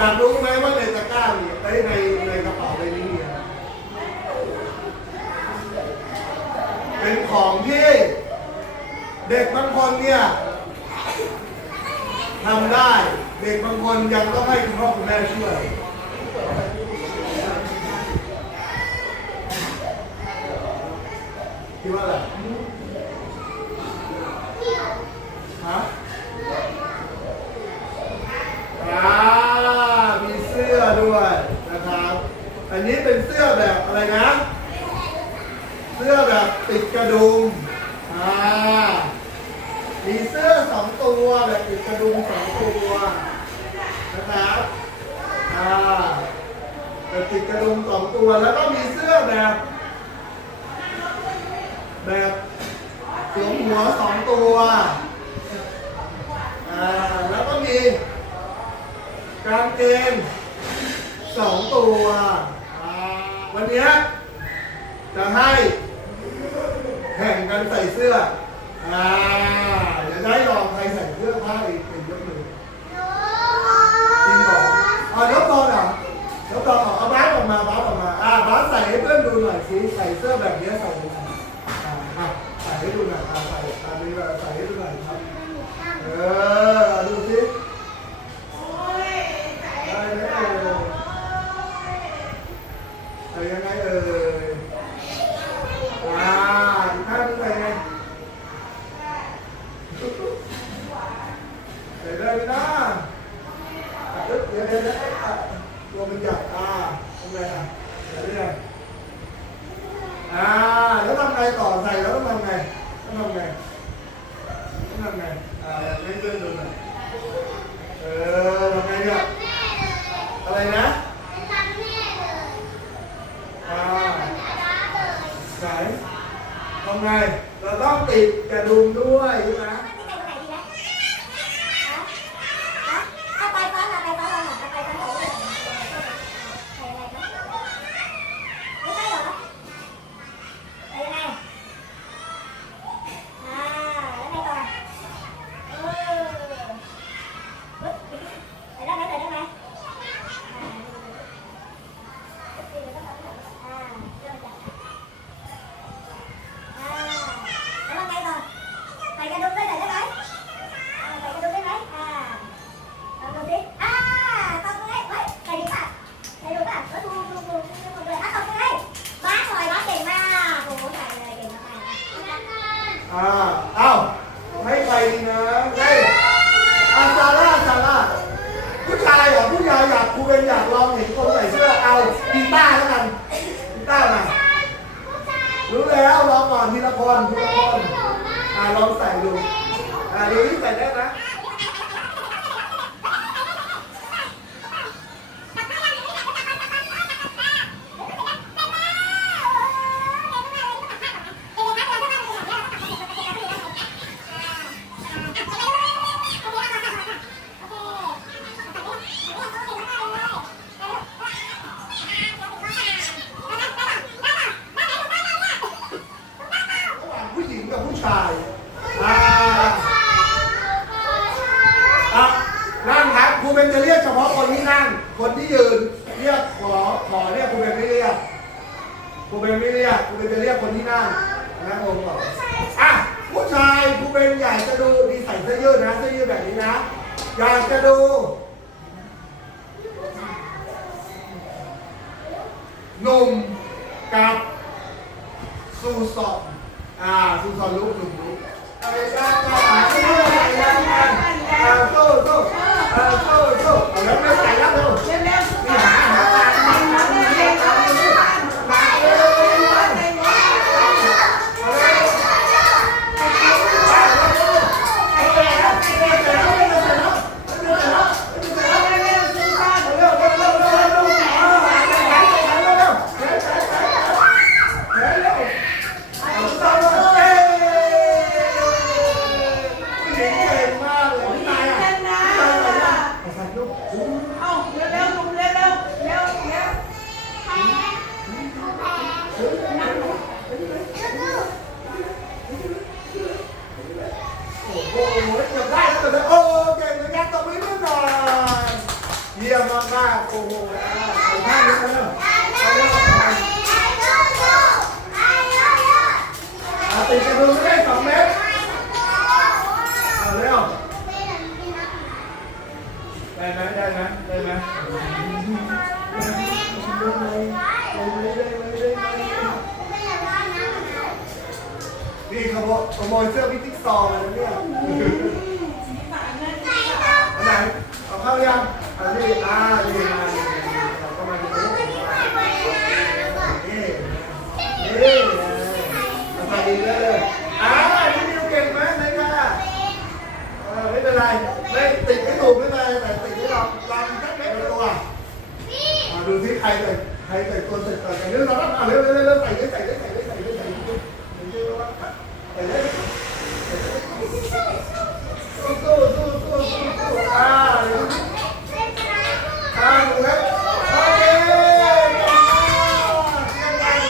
อยากรู้ไหมว่าในตะกร้าเนี่ยไอ้ในในกระเป๋าใบนี้เนี่ยเป็นของที่เด็กบางคนเนี่ยทำได้ เด็กบางคนยังต้องให้คุณพ่อคุณแม่ช่วยคิดว่าอะไรฮะอ่า ด้วยนะครับ อันนี้เป็นเสื้อแบบอะไรนะ เสื้อแบบติดกระดุมอ่ามีเสื้อสองตัวแบบติดกระดุมสองตัวนะครับอ่าแบบติดกระดุมสองตัวแล้วก็มีเสื้อแบบแบบสวมหัวสองตัวอ่าแล้วก็มีกางเกง สองตัว วันนี้จะให้แข่งกันใส่เสื้ออ่าเดี๋ยวได้ลองใครใส่เสื้อผ้าเองเป็นยกมือจริงบอกอ่ายกตอนเอะยกตอนเอาบ้าสออกมาบ้าสออกมาอ่าบ้าสใส่ให้เพื่อนดูหน่อยสิใส่เสื้อแบบนี้ใส่ยังไงอ่าใส่ให้ดูหน่อยอ่ใส่อันใส่ให้ดูหน่อยครับเออ ไปนะเดี๋ยวเดี๋ยวเดี๋ยวตัวมันใหญ่อ่าทำไงอะเดี๋ยวเนี่ยอ่าแล้วทำไงต่อใส่แล้วต้องทำไงต้องทำไงต้องทำไงอ่าไม่เตือนดูหน่อยเออทำไงเนี่ยอะไรนะทำแม่เลยอ่าใส่ทำไงเราต้องติดกระดุมด้วยใช่ไหม อ้าให้ใครนะให้อาซาร่าซาร่าผู้ชายเหรอผู้ชายอยากคุยเป็นอยากลองเห็นคนใส่เสื้อเอาตีต้าแล้วกันตีต้ามารู้แล้วลองก่อนทีละคนทีละคนอ่าลองใส่ดูอ่าดูที่ใส่ได้นะ นั่ง คนที่ยืนเรียกขอขอเรียกครูเบนไม่เรียกครูเบนไม่เรียกครูเบนจะเรียกคนที่นั่งนะผมบอกอะผู้ชายครูเบมใหญ่จะดูดีใส่เสื้อยืดนะเสื้อยืดแบบนี้นะอยากจะดูหนุ่มกับสูสอนอ่าสูสอนลุกหนุ่มลุกอะไรบ้า เอ้าเร็วเร็วหนุ่มเร็วเร็วเร็วเร็วโอ้โหเกือบได้แล้วแต่โอ้เก่งเลยยันตบมือหน่อยเยี่ยี่ยมมากๆโอ้โหท่านี้ ขโมยเสื้อพิทิกซอว์เลยนะเนี่ยอันไหนเอาเข้ายังอันนี้อ่านี่มาเราก็มาดูนี่นี่ทำไมดีเลยอ่านี่นิวเก่งไหมไหนค่ะเออไม่เป็นไรไม่ติดไม่ถูกไม่เป็นไรแต่ติดให้เราลำสักเม็ดตัวอ่าดูที่ใครแต่ใครแต่ตัวเสร็จก่อนแต่เรื่องเราต้องเอาเร็วเร็วเร็วใส่เร็วใส่เร็วใส่